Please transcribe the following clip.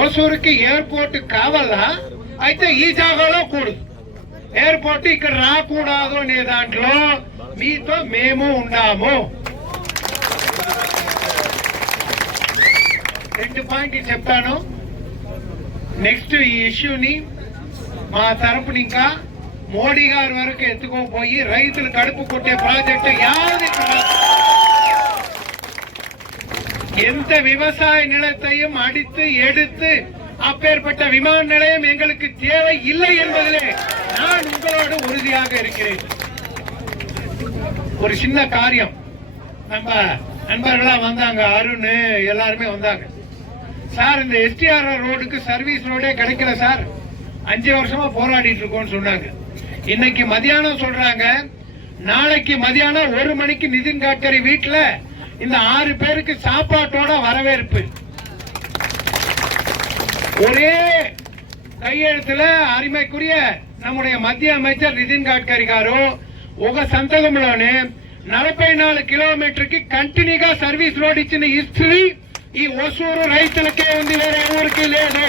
ఓసూరుకి airport కావాలా అయితే ఈ జాగాలో కూడదు, ఎయిర్పోర్ట్ ఇక్కడ రాకూడదు అనే దాంట్లో మీతో మేము ఉన్నాము. 2 పాయింట్లు చెప్పాను. నెక్స్ట్ ఈ ఇష్యూని మా తరపున ఇంకా మోడీ గారి వరకు ఎత్తుకోపోయి రైతులు కడుపు కొట్టే ప్రాజెక్టు యావది எந்த விவசாய நிலத்தையும் அடித்து எடுத்து அப்பேற்பட்ட விமான நிலையம் எங்களுக்கு தேவை இல்லை என்பதிலே நான் உங்களோடு உறுதியாக இருக்கிறேன். ஒரு சின்ன காரியம், நம்ம நண்பர்களா வந்தாங்க, அருண் எல்லாருமே வந்தாங்க. சார் இந்த எஸ்டிஆர் ரோடுக்கு சர்வீஸ் ரோடே கிடைக்கல சார், 5 வருஷமா போராடிட்டு இருக்கோம்னு சொன்னாங்க. இன்னைக்கு மதியானம் சொல்றாங்க, நாளைக்கு மதியானம் 1 மணிக்கு நிதின் கட்கரி வீட்டுல இந்த 6 பேருக்கு சாப்பாட்டோட வரவேற்பு. ஒரே கையெழுத்துல அருமைக்குரிய நம்முடைய மத்திய அமைச்சர் நிதின் గడ్కరీ గారు ఒక సంతకంలోనే 44 కిలోమీటర్కి కంటిన్యూగా సర్వీస్ రోడ్ ఇచ్చిన హిస్టరీ ఈ ఒసూరు రైతులకే ఉంది, వేరే ఊరికి లేదు.